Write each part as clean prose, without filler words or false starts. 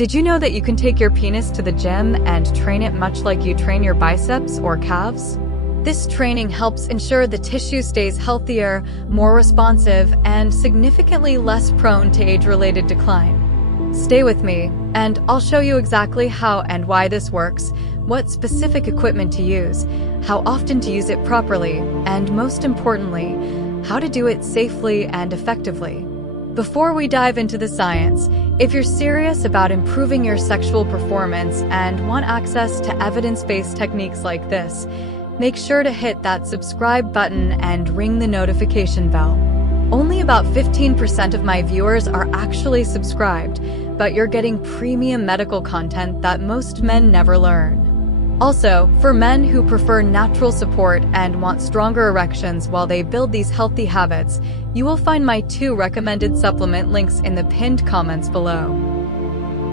Did you know that you can take your penis to the gym and train it much like you train your biceps or calves? This training helps ensure the tissue stays healthier, more responsive, and significantly less prone to age-related decline. Stay with me, and I'll show you exactly how and why this works, what specific equipment to use, how often to use it properly, and most importantly, how to do it safely and effectively. Before we dive into the science, if you're serious about improving your sexual performance and want access to evidence-based techniques like this, make sure to hit that subscribe button and ring the notification bell. Only about 15% of my viewers are actually subscribed, but you're getting premium medical content that most men never learn. Also, for men who prefer natural support and want stronger erections while they build these healthy habits, you will find my 2 recommended supplement links in the pinned comments below.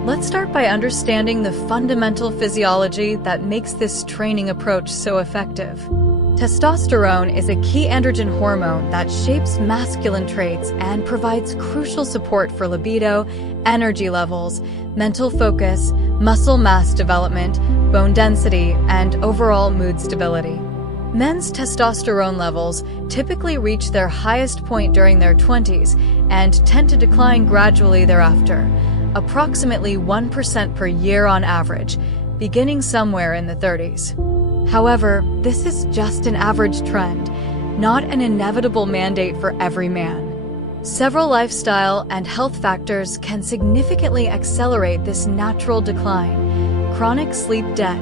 Let's start by understanding the fundamental physiology that makes this training approach so effective. Testosterone is a key androgen hormone that shapes masculine traits and provides crucial support for libido, energy levels, mental focus, muscle mass development, bone density, and overall mood stability. Men's testosterone levels typically reach their highest point during their 20s and tend to decline gradually thereafter, approximately 1% per year on average, beginning somewhere in the 30s. However, this is just an average trend, not an inevitable mandate for every man. Several lifestyle and health factors can significantly accelerate this natural decline. Chronic sleep debt,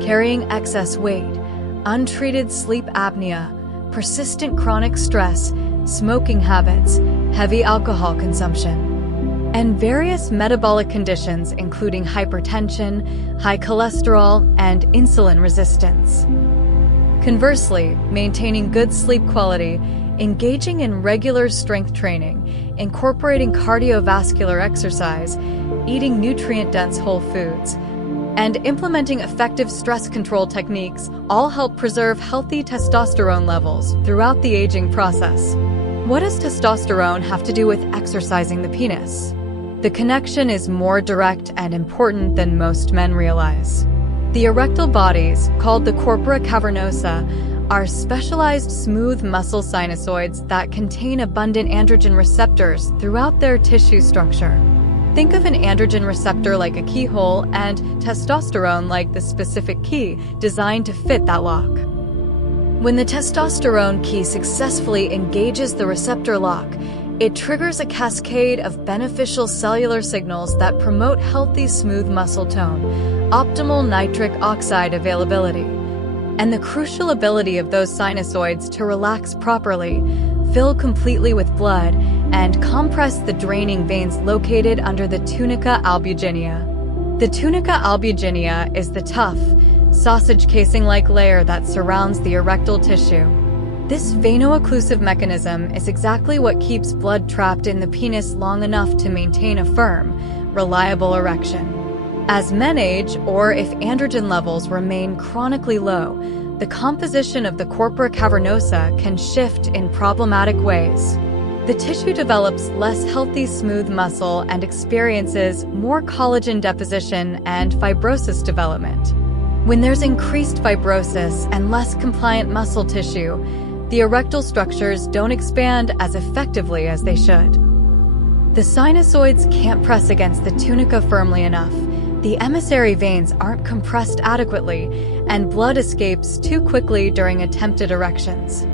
carrying excess weight, untreated sleep apnea, persistent chronic stress, smoking habits, heavy alcohol consumption, and various metabolic conditions including hypertension, high cholesterol, and insulin resistance. Conversely, maintaining good sleep quality, engaging in regular strength training, incorporating cardiovascular exercise, eating nutrient-dense whole foods, and implementing effective stress control techniques all help preserve healthy testosterone levels throughout the aging process. What does testosterone have to do with exercising the penis? The connection is more direct and important than most men realize. The erectile bodies, called the corpora cavernosa, are specialized smooth muscle sinusoids that contain abundant androgen receptors throughout their tissue structure. Think of an androgen receptor like a keyhole and testosterone like the specific key designed to fit that lock. When the testosterone key successfully engages the receptor lock, it triggers a cascade of beneficial cellular signals that promote healthy smooth muscle tone, optimal nitric oxide availability, and the crucial ability of those sinusoids to relax properly, fill completely with blood, and compress the draining veins located under the tunica albuginea. The tunica albuginea is the tough, sausage casing-like layer that surrounds the erectile tissue. This veno-occlusive mechanism is exactly what keeps blood trapped in the penis long enough to maintain a firm, reliable erection. As men age, or if androgen levels remain chronically low, the composition of the corpora cavernosa can shift in problematic ways. The tissue develops less healthy smooth muscle and experiences more collagen deposition and fibrosis development. When there's increased fibrosis and less compliant muscle tissue, the erectile structures don't expand as effectively as they should. The sinusoids can't press against the tunica firmly enough, the emissary veins aren't compressed adequately, and blood escapes too quickly during attempted erections.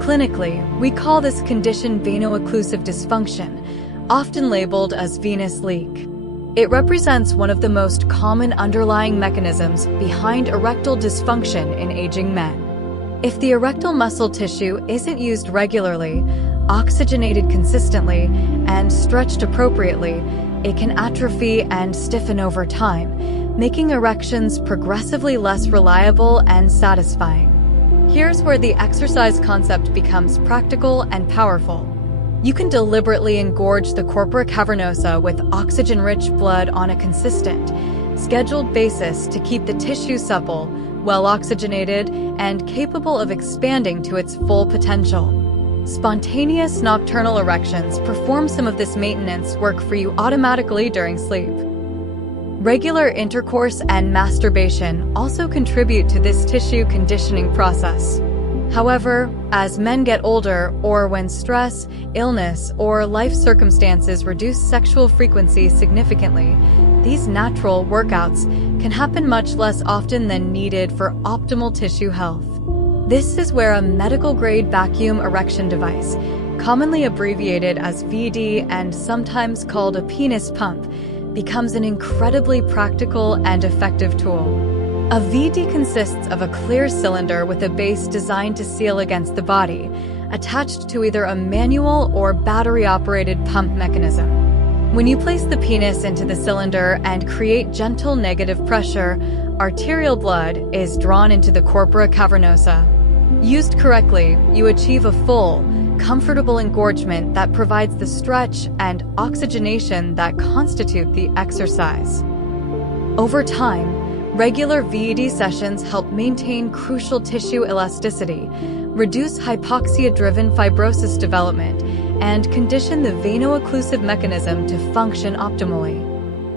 Clinically, we call this condition veno-occlusive dysfunction, often labeled as venous leak. It represents one of the most common underlying mechanisms behind erectile dysfunction in aging men. If the erectile muscle tissue isn't used regularly, oxygenated consistently, and stretched appropriately, it can atrophy and stiffen over time, making erections progressively less reliable and satisfying. Here's where the exercise concept becomes practical and powerful. You can deliberately engorge the corpora cavernosa with oxygen-rich blood on a consistent, scheduled basis to keep the tissue supple, well oxygenated, and capable of expanding to its full potential. Spontaneous nocturnal erections perform some of this maintenance work for you automatically during sleep. Regular intercourse and masturbation also contribute to this tissue conditioning process. However, as men get older, or when stress, illness, or life circumstances reduce sexual frequency significantly, these natural workouts can happen much less often than needed for optimal tissue health. This is where a medical-grade vacuum erection device, commonly abbreviated as VD and sometimes called a penis pump, becomes an incredibly practical and effective tool. A VD consists of a clear cylinder with a base designed to seal against the body, attached to either a manual or battery-operated pump mechanism. When you place the penis into the cylinder and create gentle negative pressure, arterial blood is drawn into the corpora cavernosa. Used correctly, you achieve a full, comfortable engorgement that provides the stretch and oxygenation that constitute the exercise. Over time, regular VED sessions help maintain crucial tissue elasticity, reduce hypoxia-driven fibrosis development, and condition the veno-occlusive mechanism to function optimally.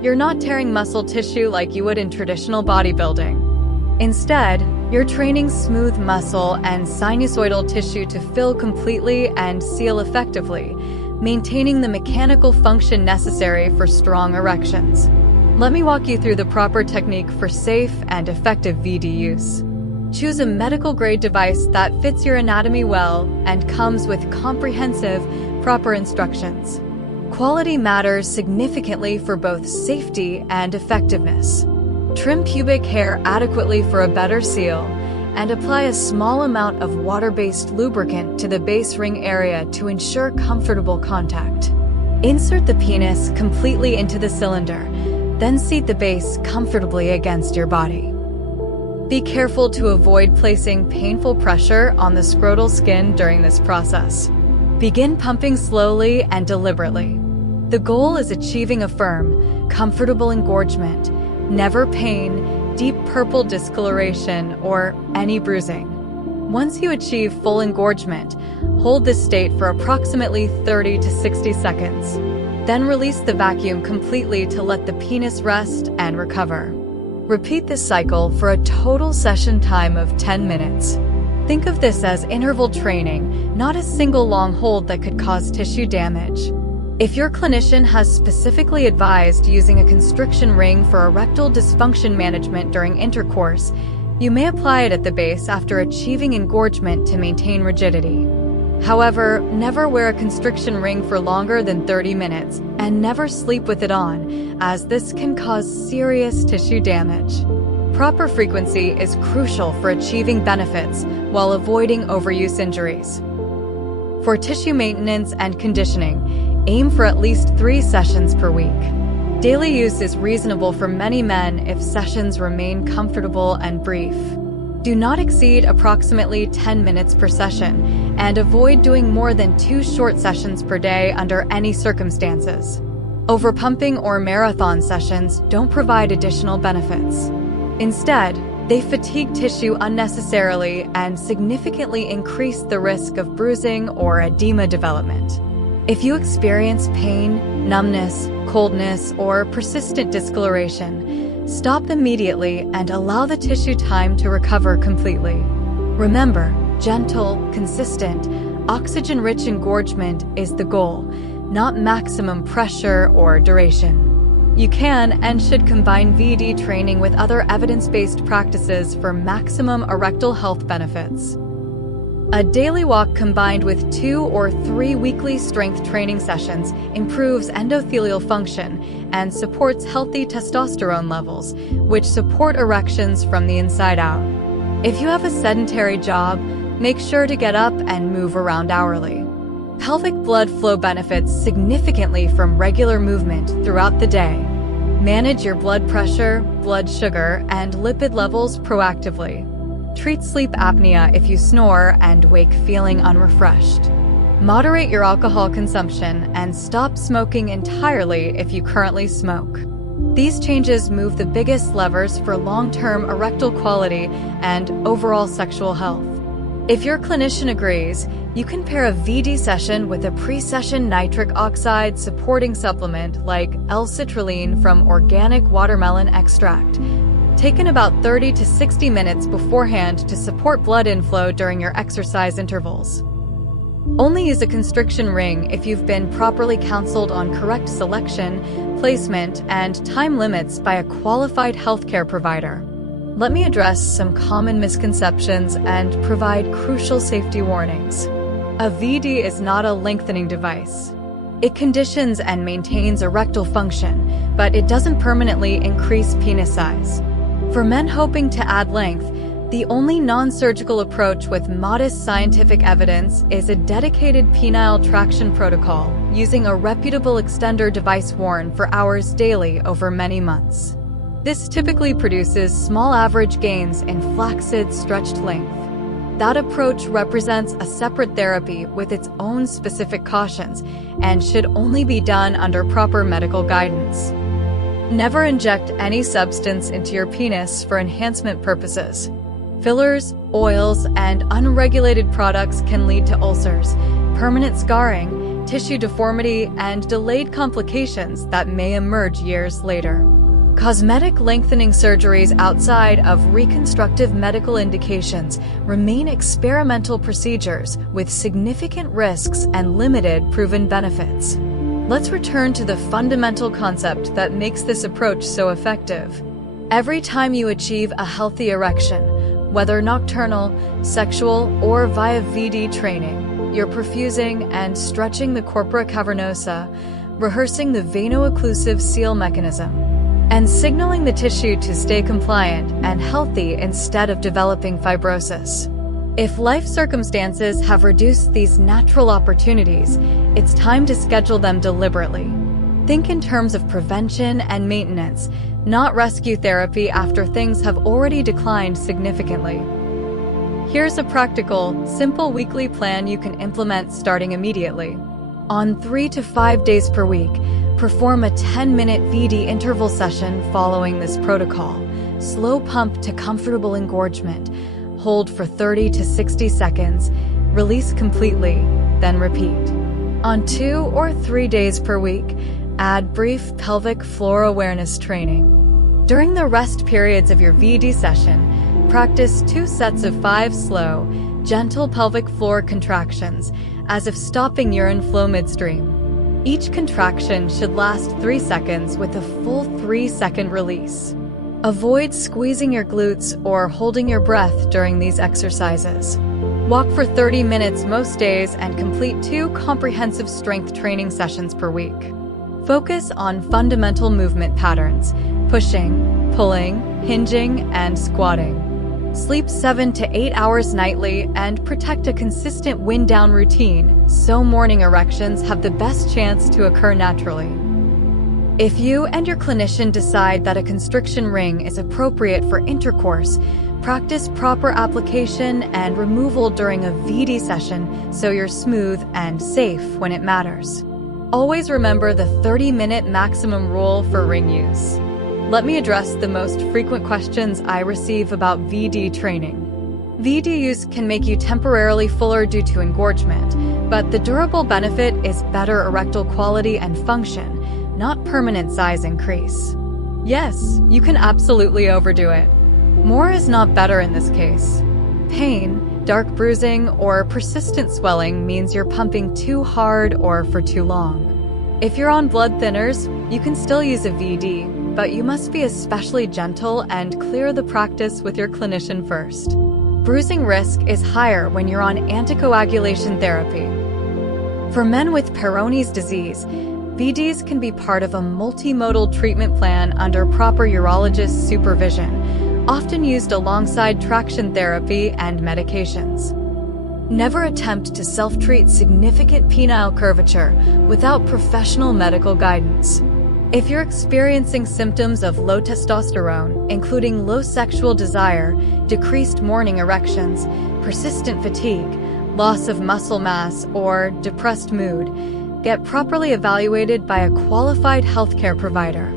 You're not tearing muscle tissue like you would in traditional bodybuilding. Instead, you're training smooth muscle and sinusoidal tissue to fill completely and seal effectively, maintaining the mechanical function necessary for strong erections. Let me walk you through the proper technique for safe and effective VD use. Choose a medical-grade device that fits your anatomy well and comes with comprehensive, proper instructions. Quality matters significantly for both safety and effectiveness. Trim pubic hair adequately for a better seal, and apply a small amount of water-based lubricant to the base ring area to ensure comfortable contact. Insert the penis completely into the cylinder, then seat the base comfortably against your body. Be careful to avoid placing painful pressure on the scrotal skin during this process. Begin pumping slowly and deliberately. The goal is achieving a firm, comfortable engorgement, never pain, deep purple discoloration, or any bruising. Once you achieve full engorgement, hold this state for approximately 30 to 60 seconds. Then release the vacuum completely to let the penis rest and recover. Repeat this cycle for a total session time of 10 minutes. Think of this as interval training, not a single long hold that could cause tissue damage. If your clinician has specifically advised using a constriction ring for erectile dysfunction management during intercourse, you may apply it at the base after achieving engorgement to maintain rigidity. However, never wear a constriction ring for longer than 30 minutes, and never sleep with it on, as this can cause serious tissue damage. Proper frequency is crucial for achieving benefits while avoiding overuse injuries. For tissue maintenance and conditioning, aim for at least 3 sessions per week. Daily use is reasonable for many men if sessions remain comfortable and brief. Do not exceed approximately 10 minutes per session, and avoid doing more than 2 short sessions per day under any circumstances. Overpumping or marathon sessions don't provide additional benefits. Instead, they fatigue tissue unnecessarily and significantly increase the risk of bruising or edema development. If you experience pain, numbness, coldness, or persistent discoloration, stop immediately and allow the tissue time to recover completely. Remember, gentle, consistent, oxygen-rich engorgement is the goal, not maximum pressure or duration. You can and should combine VD training with other evidence-based practices for maximum erectile health benefits. A daily walk combined with 2 or 3 weekly strength training sessions improves endothelial function and supports healthy testosterone levels, which support erections from the inside out. If you have a sedentary job, make sure to get up and move around hourly. Pelvic blood flow benefits significantly from regular movement throughout the day. Manage your blood pressure, blood sugar, and lipid levels proactively. Treat sleep apnea if you snore and wake feeling unrefreshed. Moderate your alcohol consumption and stop smoking entirely if you currently smoke. These changes move the biggest levers for long-term erectile quality and overall sexual health. If your clinician agrees, you can pair a VD session with a pre-session nitric oxide supporting supplement like L-citrulline from organic watermelon extract, taken about 30 to 60 minutes beforehand to support blood inflow during your exercise intervals. Only use a constriction ring if you've been properly counseled on correct selection, placement, and time limits by a qualified healthcare provider. Let me address some common misconceptions and provide crucial safety warnings. A VD is not a lengthening device. It conditions and maintains erectile function, but it doesn't permanently increase penis size. For men hoping to add length, the only non-surgical approach with modest scientific evidence is a dedicated penile traction protocol using a reputable extender device worn for hours daily over many months. This typically produces small average gains in flaccid stretched length. That approach represents a separate therapy with its own specific cautions and should only be done under proper medical guidance. Never inject any substance into your penis for enhancement purposes. Fillers, oils, and unregulated products can lead to ulcers, permanent scarring, tissue deformity, and delayed complications that may emerge years later. Cosmetic lengthening surgeries outside of reconstructive medical indications remain experimental procedures with significant risks and limited proven benefits. Let's return to the fundamental concept that makes this approach so effective. Every time you achieve a healthy erection, whether nocturnal, sexual, or via VD training, you're perfusing and stretching the corpora cavernosa, rehearsing the veno-occlusive seal mechanism, and signaling the tissue to stay compliant and healthy instead of developing fibrosis. If life circumstances have reduced these natural opportunities, it's time to schedule them deliberately. Think in terms of prevention and maintenance, not rescue therapy after things have already declined significantly. Here's a practical, simple weekly plan you can implement starting immediately. On 3 to 5 days per week, perform a 10-minute VD interval session following this protocol. Slow pump to comfortable engorgement. Hold for 30 to 60 seconds. Release completely, then repeat. On 2 or 3 days per week, add brief pelvic floor awareness training. During the rest periods of your VD session, practice 2 sets of 5 slow, gentle pelvic floor contractions, as if stopping urine flow midstream. Each contraction should last 3 seconds with a full 3-second release. Avoid squeezing your glutes or holding your breath during these exercises. Walk for 30 minutes most days and complete 2 comprehensive strength training sessions per week. Focus on fundamental movement patterns: pushing, pulling, hinging, and squatting. Sleep 7 to 8 hours nightly and protect a consistent wind-down routine so morning erections have the best chance to occur naturally. If you and your clinician decide that a constriction ring is appropriate for intercourse, practice proper application and removal during a VD session so you're smooth and safe when it matters. Always remember the 30-minute maximum rule for ring use. Let me address the most frequent questions I receive about VD training. VD use can make you temporarily fuller due to engorgement, but the durable benefit is better erectile quality and function, not permanent size increase. Yes, you can absolutely overdo it. More is not better in this case. Pain, dark bruising, or persistent swelling means you're pumping too hard or for too long. If you're on blood thinners, you can still use a VD, but you must be especially gentle and clear the practice with your clinician first. Bruising risk is higher when you're on anticoagulation therapy. For men with Peyronie's disease, VDs can be part of a multimodal treatment plan under proper urologist supervision, often used alongside traction therapy and medications. Never attempt to self-treat significant penile curvature without professional medical guidance. If you're experiencing symptoms of low testosterone, including low sexual desire, decreased morning erections, persistent fatigue, loss of muscle mass, or depressed mood, get properly evaluated by a qualified healthcare provider.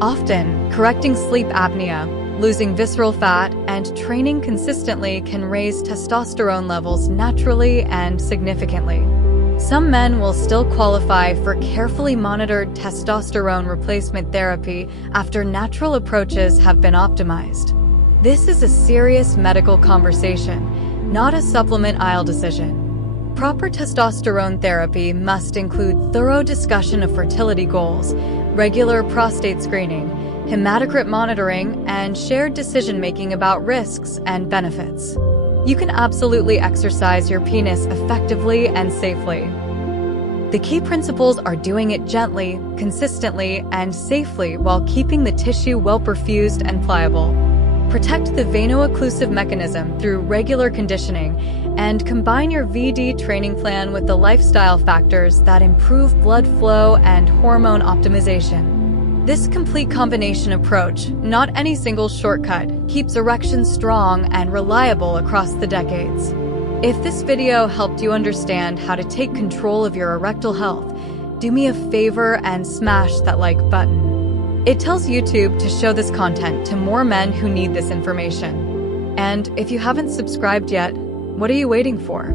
Often, correcting sleep apnea, Losing visceral fat and training consistently can raise testosterone levels naturally and significantly. Some men will still qualify for carefully monitored testosterone replacement therapy after natural approaches have been optimized. This is a serious medical conversation, not a supplement aisle decision. Proper testosterone therapy must include thorough discussion of fertility goals, regular prostate screening, hematocrit monitoring, and shared decision-making about risks and benefits. You can absolutely exercise your penis effectively and safely. The key principles are doing it gently, consistently, and safely while keeping the tissue well perfused and pliable. Protect the veno-occlusive mechanism through regular conditioning, and combine your VD training plan with the lifestyle factors that improve blood flow and hormone optimization. This complete combination approach, not any single shortcut, keeps erections strong and reliable across the decades. If this video helped you understand how to take control of your erectile health, do me a favor and smash that like button. It tells YouTube to show this content to more men who need this information. And if you haven't subscribed yet, what are you waiting for?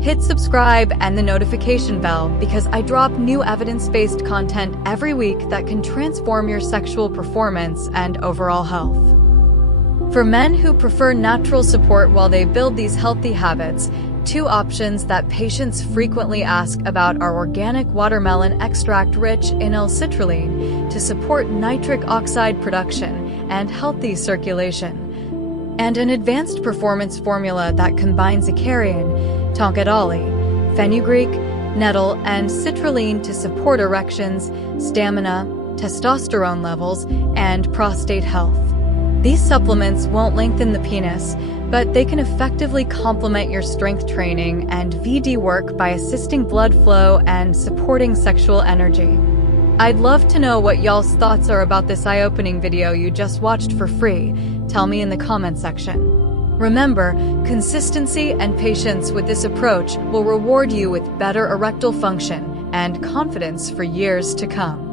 Hit subscribe and the notification bell because I drop new evidence-based content every week that can transform your sexual performance and overall health. For men who prefer natural support while they build these healthy habits, two options that patients frequently ask about are organic watermelon extract rich in L-citrulline to support nitric oxide production and healthy circulation, and an advanced performance formula that combines acarian, tonkadali, fenugreek, nettle, and citrulline to support erections, stamina, testosterone levels, and prostate health. These supplements won't lengthen the penis, but they can effectively complement your strength training and VD work by assisting blood flow and supporting sexual energy. I'd love to know what y'all's thoughts are about this eye-opening video you just watched for free. Tell me in the comment section. Remember, consistency and patience with this approach will reward you with better erectile function and confidence for years to come.